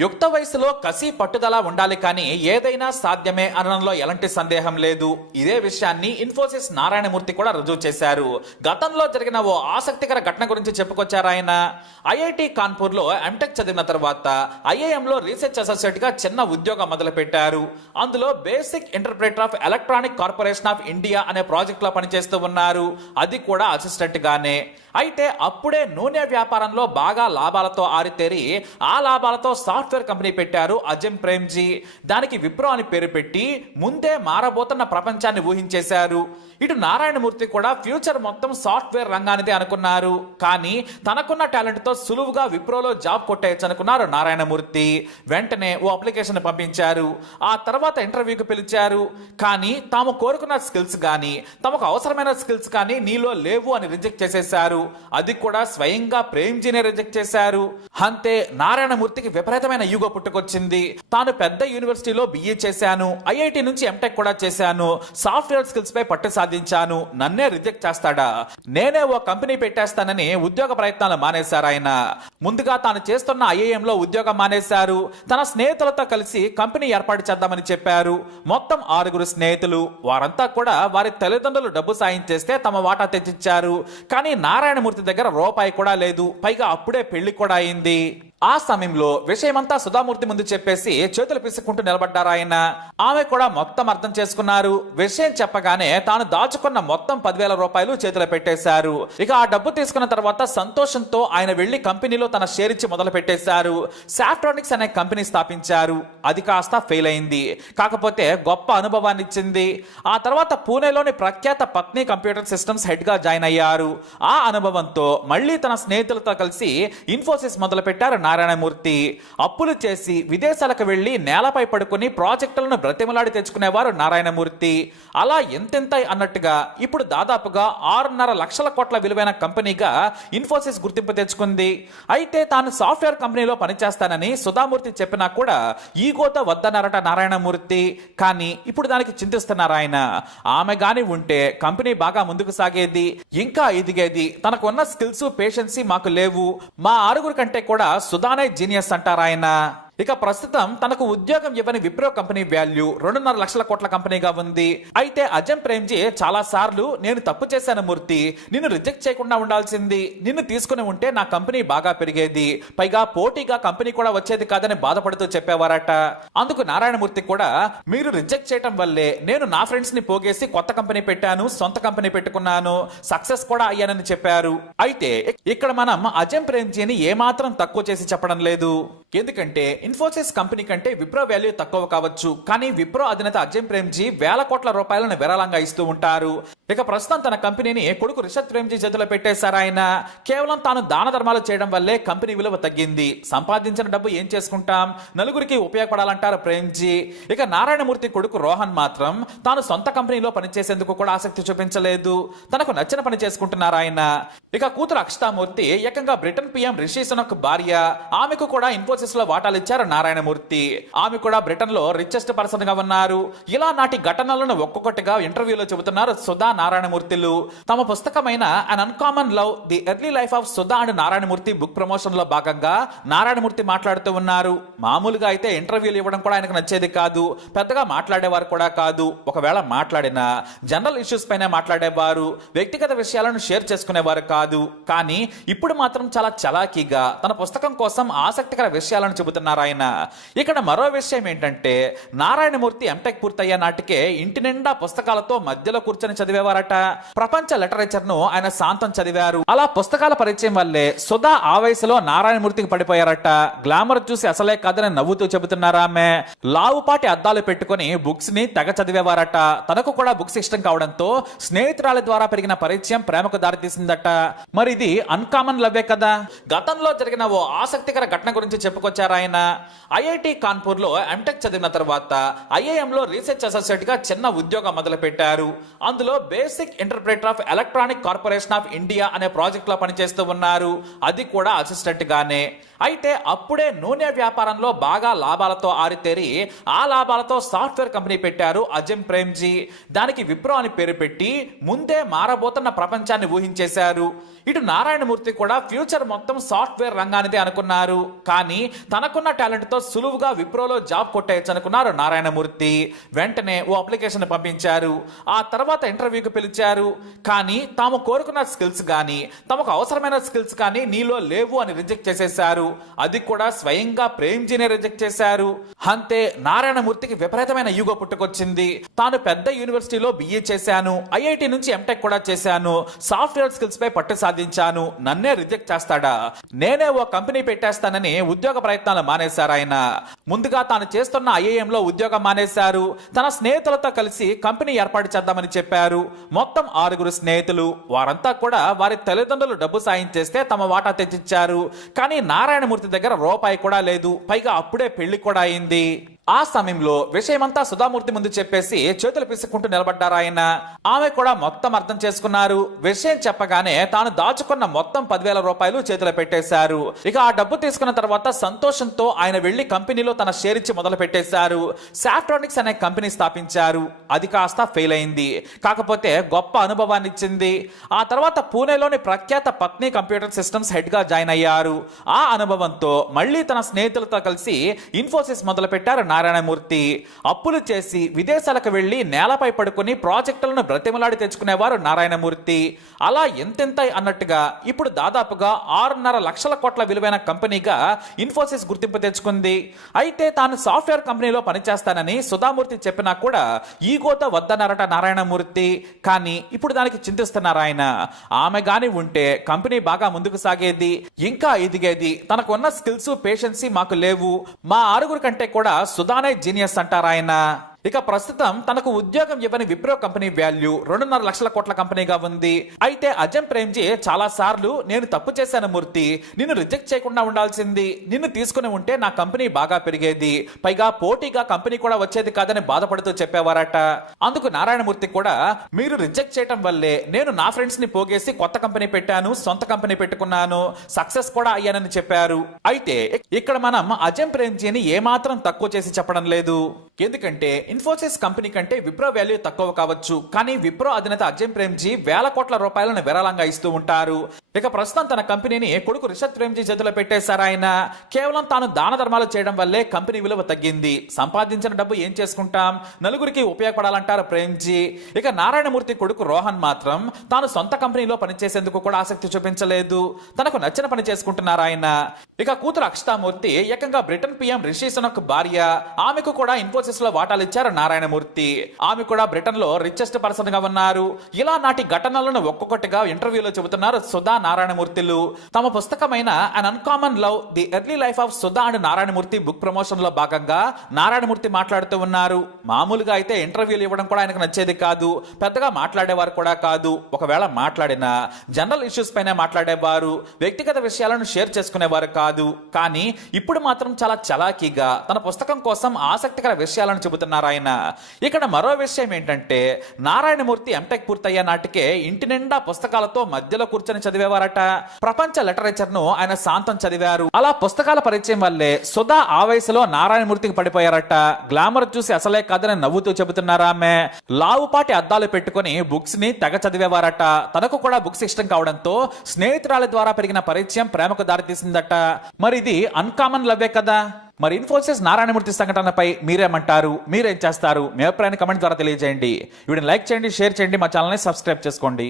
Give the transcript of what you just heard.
యుక్త వయసులో కసి పట్టుదల ఉండాలి కానీ ఏదైనా సాధ్యమే అనడంలో ఎలాంటి సందేహం లేదు. ఇదే విషయాన్ని ఇన్ఫోసిస్ నారాయణమూర్తి కూడా రుజువు చేశారు. గతంలో జరిగిన ఓ ఆసక్తికర ఘటన గురించి చెప్పుకొచ్చారు ఆయన. ఐఐటి కాన్పూర్ లో ఎంటెక్ చదివిన తర్వాత ఐఐఎంలో రీసెర్చ్ అసోసియేట్ గా చిన్న ఉద్యోగం మొదలు పెట్టారు. అందులో basic interpreter of electronic corporation of India అనే ప్రాజెక్ట్ లో పనిచేస్తూ ఉన్నారు. అది కూడా అసిస్టెంట్ గానే. అయితే అప్పుడే నూనె వ్యాపారంలో బాగా లాభాలతో ఆరితేరి ఆ లాభాలతో సాఫ్ట్వేర్ కంపెనీ పెట్టారు అజం ప్రేమ్జీ. దానికి విప్రో అని పేరు పెట్టి ముందే మారబోతున్న ప్రపంచాన్ని ఊహించేశారు. ఇటు నారాయణమూర్తి కూడా ఫ్యూచర్ మొత్తం సాఫ్ట్వేర్ రంగానిదే అనుకున్నారు. కానీ తనకున్న టాలెంట్ తో సులువుగా విప్రోలో జాబ్ కొట్టేయచ్చు అనుకున్నారు నారాయణమూర్తి. వెంటనే ఓ అప్లికేషన్ పంపించారు. ఆ తర్వాత ఇంటర్వ్యూకి పిలిచారు. కానీ తాము కోరుకున్న స్కిల్స్ కానీ తమకు అవసరమైన స్కిల్స్ కానీ నీలో లేవు అని రిజెక్ట్ చేసేశారు. అది కూడా స్వయంగా ప్రేమ్జీనే రిజెక్ట్ చేశారు. అంతే నారాయణమూర్తికి విపరీతమైన ఈగో పుట్టుకొచ్చింది. తాను పెద్ద యూనివర్సిటీలో బిఈ చేశాను, ఐఐటి నుంచి ఎంటెక్ కూడా చేశాను, సాఫ్ట్వేర్ స్కిల్స్ పై పట్టు సాధించాను, నన్నే రిజెక్ట్ చేస్తాడా, నేనే ఓ కంపెనీ పెట్టేస్తానని ఉద్యోగ ప్రయత్నాలు మానేశారు ఆయన. ముందుగా తాను చేస్తున్న ఐఐఎంలో ఉద్యోగం మానేశారు. తన స్నేహితులతో కలిసి కంపెనీ ఏర్పాటు చేద్దామని చెప్పారు. మొత్తం 6 స్నేహితులు. వారంతా కూడా వారి తల్లిదండ్రులు డబ్బు సాయం చేస్తే తమ వాటా తెచ్చిచ్చారు. కానీ నారాయణమూర్తి దగ్గర రూపాయి కూడా లేదు. పైగా అప్పుడే పెళ్లి కూడా అయింది. ఆ సమయంలో విషయమంతా సుధామూర్తి ముందు చెప్పేసి చేతులు పిసుకుంటూ నిలబడ్డారు ఆయన. ఆమె కూడా మొత్తం అర్థం చేసుకున్నారు. విషయం చెప్పగానే తాను దాచుకున్న మొత్తం 10,000 రూపాయలు చేతిలో పెట్టేశారు. ఇక ఆ డబ్బు తీసుకున్న తర్వాత సంతోషంతో ఆయన వెళ్లి కంపెనీలో తన షేర్ ఇచ్చి మొదలు పెట్టేశారు. సాఫ్ట్రానిక్స్ అనే కంపెనీ స్థాపించారు. అది కాస్త ఫెయిల్ అయింది. కాకపోతే గొప్ప అనుభవాన్ని ఇచ్చింది. ఆ తర్వాత పూణేలోని ప్రఖ్యాత పత్ని కంప్యూటర్ సిస్టమ్స్ హెడ్ గా జాయిన్ అయ్యారు. ఆ అనుభవంతో మళ్లీ తన స్నేహితులతో కలిసి ఇన్ఫోసిస్ మొదలు పెట్టారు నారాయణమూర్తి. అప్పులు చేసి విదేశాలకు వెళ్లి నేలపై పడుకుని ప్రాజెక్టులను బ్రతిమలాడి తెచ్చుకునేవారు నారాయణమూర్తి. అలా ఎంతెంత అన్నట్టుగా ఇప్పుడు దాదాపుగా 6.5 లక్షల కోట్ల విలువైన కంపెనీగా ఇన్ఫోసిస్ గుర్తింపు తెచ్చుకుంది. అయితే తాను సాఫ్ట్వేర్ కంపెనీలో పనిచేస్తానని సుధామూర్తి చెప్పినా కూడా ఈగోతో వద్దన్నారట నారాయణమూర్తి. కానీ ఇప్పుడు దానికి చింతిస్తున్నారు ఆయన. ఆమె గాని ఉంటే కంపెనీ బాగా ముందుకు సాగేది, ఇంకా ఎదిగేది. తనకున్న స్కిల్స్ పేషెన్సీ మాకు లేవు. మా 6 కంటే కూడా సుధానే జీనియస్ అంటారు ఆయన. ఇక ప్రస్తుతం తనకు ఉద్యోగం ఇవ్వని విప్రో కంపెనీ వాల్యూ 2.5 లక్షల కోట్ల కంపెనీగా ఉంది. అయితే అజం ప్రేమ్జీ చాలా సార్లు నేను తప్పు చేశాను మూర్తి, నిన్ను రిజెక్ట్ చేయకుండా ఉండాల్సింది, నిన్ను తీసుకుని ఉంటే నా కంపెనీ బాగా పెరిగేది, పైగా పోటీగా కంపెనీ కూడా వచ్చేది కాదని బాధపడుతూ చెప్పేవారట. అందుకు నారాయణమూర్తి కూడా మీరు రిజెక్ట్ చేయటం వల్లే నేను నా ఫ్రెండ్స్ ని పోగేసి కొత్త కంపెనీ పెట్టాను, సొంత కంపెనీ పెట్టుకున్నాను, సక్సెస్ కూడా అయ్యానని చెప్పారు. అయితే ఇక్కడ మనం అజం ప్రేమ్జీని ఏమాత్రం తక్కువ చేసి చెప్పడం లేదు. ఎందుకంటే ఇన్ఫోసిస్ కంపెనీ కంటే విప్రో వాల్యూ తక్కువ కావచ్చు, కానీ విప్రో అధినేత అజం ప్రేమ్జీ వేల కోట్ల రూపాయలను విరాళంగా ఇస్తూ ఉంటారు. ఇక ప్రస్తుతం తన కంపెనీని కొడుకు రిషత్ ప్రేమ్జీ చేతిలో పెట్టేశారు ఆయన. కేవలం తాను దాన ధర్మాలు చేయడం వల్లే కంపెనీ విలువ తగ్గింది. సంపాదించిన డబ్బు ఏం చేసుకుంటాం, నలుగురికి ఉపయోగపడాలంటారు ప్రేమ్జీ. ఇక నారాయణమూర్తి కొడుకు రోహన్ మాత్రం తాను సొంత కంపెనీలో పనిచేసేందుకు కూడా ఆసక్తి చూపించలేదు. తనకు నచ్చిన పని చేసుకుంటున్నారు ఆయన. ఇక కూతురు అక్షతామూర్తి ఏకంగా బ్రిటన్ పిఎం రిషి సునక్ భార్య. ఆమెకు కూడా ఇన్ఫోసిస్ లో వాటాలు ఇచ్చారు నారాయణమూర్తి. ఆమె కూడా బ్రిటన్ లో రిచెస్ట్ పర్సన్ గా ఉన్నారు. ఇలా నాటి ఘటనలను ఒక్కొక్కటిగా ఇంటర్వ్యూలో చెబుతున్నారు సుధా నారాయణమూర్తులు. తమ పుస్తకమైన un uncommon love the early life of Sudha and Narayana Murthy book promotion లో భాగంగా నారాయణమూర్తి మాట్లాడుతూ ఉన్నారు. మామూలుగా అయితే ఇంటర్వ్యూలు ఇవ్వడం కూడా ఆయనకు నచ్చేది కాదు, పెద్దగా మాట్లాడేవారు కూడా కాదు. ఒకవేళ మాట్లాడినా జనరల్ ఇష్యూస్ పైన మాట్లాడేవారు, వ్యక్తిగత విషయాలను షేర్ చేసుకునేవారు కాదు. కానీ ఇప్పుడు మాత్రం చాలా చలాకీగా తన పుస్తకం కోసం ఆసక్తికర విషయాలను చెబుతున్నారు ఆయన. ఇక్కడ మరో విషయం ఏంటంటే నారాయణమూర్తి ఎంటెక్ పూర్తయ్యే నాటికే ఇంటి నిండా పుస్తకాలతో మధ్యలో కూర్చొని చదివేవారట. ప్రపంచ లిటరేచర్ ను ఆయన శాంతం చదివారు. అలా పుస్తకాల పరిచయం వల్లే సుధా ఆ వయసులో నారాయణమూర్తికి పడిపోయారట. గ్లామర్ చూసి అసలే కాదని నవ్వుతూ చెబుతున్నారు ఆమె. లావుపాటి అద్దాలు పెట్టుకుని బుక్స్ ని తెగ చదివేవారట. తనకు కూడా బుక్స్ ఇష్టం కావడంతో స్నేహితురాల ద్వారా పెరిగిన పరిచయం ప్రేమకు దారితీసిందట. మరి ఇది అన్కామన్ లవ్వే కదా. గతంలో జరిగిన ఓ ఆసక్తికర ఘటన గురించి చెప్పుకొచ్చారు ఆయన. ఐఐటి కాన్పూర్ లో ఎంటెక్ చదివిన తర్వాత ఐఐఎంలో రీసెర్చ్ అసోసియేట్ గా చిన్న ఉద్యోగం మొదలు పెట్టారు. అందులో basic interpreter of electronic corporation of India అనే ప్రాజెక్ట్ లో పనిచేస్తూ ఉన్నారు. అది కూడా అసిస్టెంట్ గానే. అయితే అప్పుడే నూనె వ్యాపారంలో బాగా లాభాలతో ఆరితేరి ఆ లాభాలతో సాఫ్ట్వేర్ కంపెనీ పెట్టారు అజం ప్రేమ్జీ. దానికి విప్రో అని పేరు పెట్టి ముందే మారబోతున్న ప్రపంచాన్ని ఊహించేశారు. ఇటు నారాయణమూర్తి కూడా ఫ్యూచర్ మొత్తం సాఫ్ట్వేర్ రంగానిదే అనుకున్నారు. కానీ తనకున్న టాలెంట్ తో సులువుగా విప్రోలో జాబ్ కొట్టేయచ్చు అనుకున్నారు నారాయణమూర్తి. వెంటనే ఓ అప్లికేషన్ పంపించారు. ఆ తర్వాత ఇంటర్వ్యూకి పిలిచారు. కానీ తాము కోరుకున్న స్కిల్స్ కానీ తమకు అవసరమైన స్కిల్స్ కానీ నీలో లేవు అని రిజెక్ట్ చేసేశారు. అది కూడా స్వయంగా ప్రేమ్జీనే రిజెక్ట్ చేశారు. అంతే నారాయణమూర్తికి విపరీతమైన ఈగో పుట్టుకొచ్చింది. తాను పెద్ద యూనివర్సిటీలో బిఏ చేశాను, ఐఐటి నుంచి ఎంటెక్ కూడా చేశాను, సాఫ్ట్వేర్ స్కిల్స్ పై పట్టు సాధించాను, నన్నే రిజెక్ట్ చేస్తాడా, నేనే ఓ కంపెనీ పెట్టేస్తానని ఉద్యోగ ప్రయత్నాలు మానేశారు ఆయన. ముందుగా తాను చేస్తున్న ఐఐఎం లో ఉద్యోగం మానేశారు. తన స్నేహితులతో కలిసి కంపెనీ ఏర్పాటు చేద్దామని చెప్పారు. మొత్తం 6 స్నేహితులు. వారంతా కూడా వారి తల్లిదండ్రులు డబ్బు సాయం చేస్తే తమ వాటా తెచ్చిచ్చారు. కానీ నారాయణమూర్తి దగ్గర రూపాయి కూడా లేదు. పైగా అప్పుడే పెళ్లి కూడా అయింది. ఆ సమయంలో విషయమంతా సుధామూర్తి ముందు చెప్పేసి చేతులు పిసుకుంటూ నిలబడ్డారు ఆయన. ఆమె కూడా మొత్తం అర్థం చేసుకున్నారు. విషయం చెప్పగానే తాను దాచుకున్న మొత్తం 10,000 రూపాయలు చేతిలో పెట్టేశారు. ఇక ఆ డబ్బు తీసుకున్న తర్వాత సంతోషంతో ఆయన వెళ్లి కంపెనీలో తన షేర్ ఇచ్చి మొదలు పెట్టేశారు. సాఫ్ట్రానిక్స్ అనే కంపెనీ స్థాపించారు. అది కాస్త ఫెయిల్ అయింది. కాకపోతే గొప్ప అనుభవాన్ని ఇచ్చింది. ఆ తర్వాత పూణేలోని ప్రఖ్యాత పత్ని కంప్యూటర్ సిస్టమ్స్ హెడ్ గా జాయిన్ అయ్యారు. ఆ అనుభవంతో మళ్లీ తన స్నేహితులతో కలిసి ఇన్ఫోసిస్ మొదలు పెట్టారు నారాయణమూర్తి. అప్పులు చేసి విదేశాలకు వెళ్లి నేలపై పడుకుని ప్రాజెక్టులను బ్రతిమలాడి తెచ్చుకునేవారు నారాయణమూర్తి. అలా ఎంతెంత అన్నట్టుగా ఇప్పుడు దాదాపుగా 6.5 లక్షల కోట్ల విలువైన కంపెనీగా ఇన్ఫోసిస్ గుర్తింపు తెచ్చుకుంది. అయితే తాను సాఫ్ట్వేర్ కంపెనీలో పనిచేస్తానని సుధామూర్తి చెప్పినా కూడా ఈగోతో వద్దన్నారట నారాయణమూర్తి. కానీ ఇప్పుడు దానికి చింతిస్తున్నారు ఆయన. ఆమె గాని ఉంటే కంపెనీ బాగా ముందుకు సాగేది, ఇంకా ఎదిగేది. తనకున్న స్కిల్స్ పేషెన్సీ మాకు లేవు. మా 6 కంటే కూడా సుధానే జీనియస్ అంటారు ఆయన. ఇక ప్రస్తుతం తనకు ఉద్యోగం ఇవ్వని విప్రో కంపెనీ వాల్యూ 2.5 లక్షల కోట్ల కంపెనీగా ఉంది. అయితే అజం ప్రేమ్జీ చాలా సార్లు నేను తప్పు చేశాను మూర్తి, నిన్ను రిజెక్ట్ చేయకుండా ఉండాల్సింది, నిన్ను తీసుకుని ఉంటే నా కంపెనీ బాగా పెరిగేది, పైగా పోటీగా కంపెనీ కూడా వచ్చేది కాదని బాధపడుతూ చెప్పేవారట. అందుకు నారాయణమూర్తి కూడా మీరు రిజెక్ట్ చేయడం వల్లే నేను నా ఫ్రెండ్స్ ని పోగేసి కొత్త కంపెనీ పెట్టాను, సొంత కంపెనీ పెట్టుకున్నాను, సక్సెస్ కూడా అయ్యానని చెప్పారు. అయితే ఇక్కడ మనం అజం ప్రేమ్జీని ఏమాత్రం తక్కువ చేసి చెప్పడం లేదు. ఎందుకంటే ఇన్ఫోసిస్ కంపెనీ కంటే విప్రో వాల్యూ తక్కువ కావచ్చు, కానీ విప్రో అధినేత అజం ప్రేమ్జీ వేల కోట్ల రూపాయలను విరాళంగా ఇస్తూ ఉంటారు. ఇక ప్రస్తుతం తన కంపెనీని కొడుకు రిషత్ ప్రేమ్జీ చేతిలో పెట్టేశారు ఆయన. కేవలం తాను దాన ధర్మాలు చేయడం వల్లే కంపెనీ విలువ తగ్గింది. సంపాదించిన డబ్బు ఏం చేసుకుంటాం, నలుగురికి ఉపయోగపడాలంటారు ప్రేమ్జీ. ఇక నారాయణమూర్తి కొడుకు రోహన్ మాత్రం తాను సొంత కంపెనీలో పనిచేసేందుకు కూడా ఆసక్తి చూపించలేదు. తనకు నచ్చిన పని చేసుకుంటున్నారు ఆయన. ఇక కూతురు అక్షతామూర్తి ఏకంగా బ్రిటన్ పిఎం రిషి సునక్ భార్య. ఆమెకు కూడా ఇన్ఫోసిస్ లో వాటాలు ఇచ్చారు నారాయణమూర్తి. ఆమె కూడా బ్రిటన్ లో రిచెస్ట్ పర్సన్ గా ఉన్నారు. ఇలా నాటి ఘటనలను ఒక్కొక్కటిగా ఇంటర్వ్యూలో చెబుతున్నారు సుధా నారాయణమూర్తులు. తమ పుస్తకమైన un uncommon love the early life of Sudha and Narayana Murthy book promotion లో భాగంగా నారాయణమూర్తి మాట్లాడుతూ ఉన్నారు. మామూలుగా అయితే ఇంటర్వ్యూలు ఇవ్వడం కూడా ఆయనకు నచ్చేది కాదు, పెద్దగా మాట్లాడేవారు కూడా కాదు. ఒకవేళ మాట్లాడినా జనరల్ ఇష్యూస్ పైన మాట్లాడేవారు, వ్యక్తిగత విషయాలను షేర్ చేసుకునేవారు కాదు. కానీ ఇప్పుడు మాత్రం చాలా చలాకీగా తన పుస్తకం కోసం ఆసక్తికర విషయాలను చెబుతున్నారు ఆయన. ఇక్కడ మరో విషయం ఏంటంటే నారాయణమూర్తి ఎంటెక్ పూర్తయ్యే నాటికే ఇంటి నిండా పుస్తకాలతో మధ్యలో కూర్చొని చదివేవారట. ప్రపంచ లిటరేచర్ ను ఆయన శాంతం చదివారు. అలా పుస్తకాల పరిచయం వల్లే సుధా ఆ వయసులో నారాయణమూర్తికి పడిపోయారట. గ్లామర్ చూసి అసలే కాదని నవ్వుతూ చెబుతున్నారు ఆమె. లావుపాటి అద్దాలు పెట్టుకుని బుక్స్ ని తెగ చదివేవారట. తనకు కూడా బుక్స్ ఇష్టం కావడంతో స్నేహితురాల ద్వారా పెరిగిన పరిచయం ప్రేమకు దారితీసిందట. మరి ఇది అన్కామన్ లవ్వే కదా. మరి ఇన్ఫోసిస్ నారాయణమూర్తి సంఘటనపై మీరేమంటారు, మీరేం చేస్తారు? మీ అభిప్రాయాన్ని కమెంట్ ద్వారా తెలియజేయండి. వీడియోని లైక్ చేయండి, షేర్ చేయండి, మా ఛానల్ని సబ్స్క్రైబ్ చేసుకోండి.